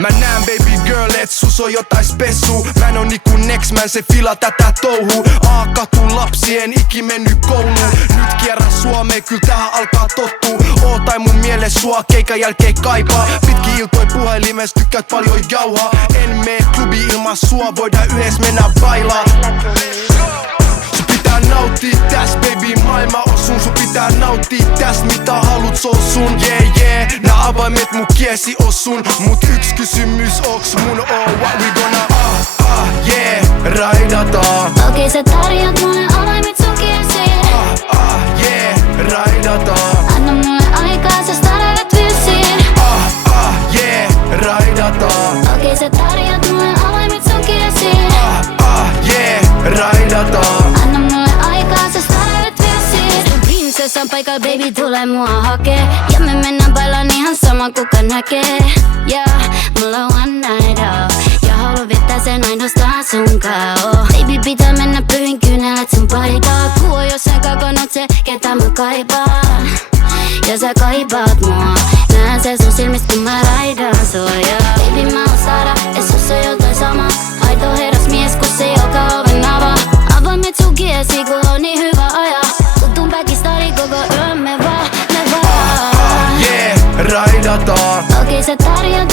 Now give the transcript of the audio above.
Mä näen baby girl, et sus on jotain spessuu. Mä en oo niinku next man, se fila tätä touhuu. A-katun lapsi, en iki mennyt kouluun. Nyt kierrän Suomeen, kyl tähän alkaa tottuu. Ootai mun mieles sua, keikan jälkeen kaipaa. Pitki iltoi puhelimessa, tykkäät paljon jauhaa. En mee klubi ilman sua, voidaan yhdessä mennä bailaa. Sun pitää nauttii täs, baby, maailma on sun. Sun pitää nauttii täs, mitä haluut, se on sun. Yeah, yeah, nää avaimet mun kiesi on sun. Mut yks kysymys, onks mun all what we gonna yeah, raidataan. Okei, sä tarjot mulle avaimet sun kiesiin. Yeah, raidataan. Anna mulle aikaa, sä starailet fysiin. Yeah, raidataan. Okei, sä tarjot mulle avaimet sun kiesiin. Yeah, raidataan. Anna mulle aikaa, sä starailet fysiin. Sun prinsessan paikalla, baby, tule mua hakee. Ja me mennään bailaan ihan sama kuka näkee. Yeah, mulla on one night off. Ja haluan viettää sen ainoastaan sunkaan. Baby, pitää mennä pyyhin kyynelät sun paikaa. Kuo jossain kakonut se, ketä mä kaipaan. Ja sä kaipaat mua. Näen se sun silmistä kun mä raidaan sua. Baby, mä oon Sara, et sus on jotain sama. Aito herrasmies kun se joka oven avaa. Avaimet sun kiesi kun on niin hyvä ajaa. Kutun backistari koko yön me vaan. Yeah, raidataan. Okei, sä tarjot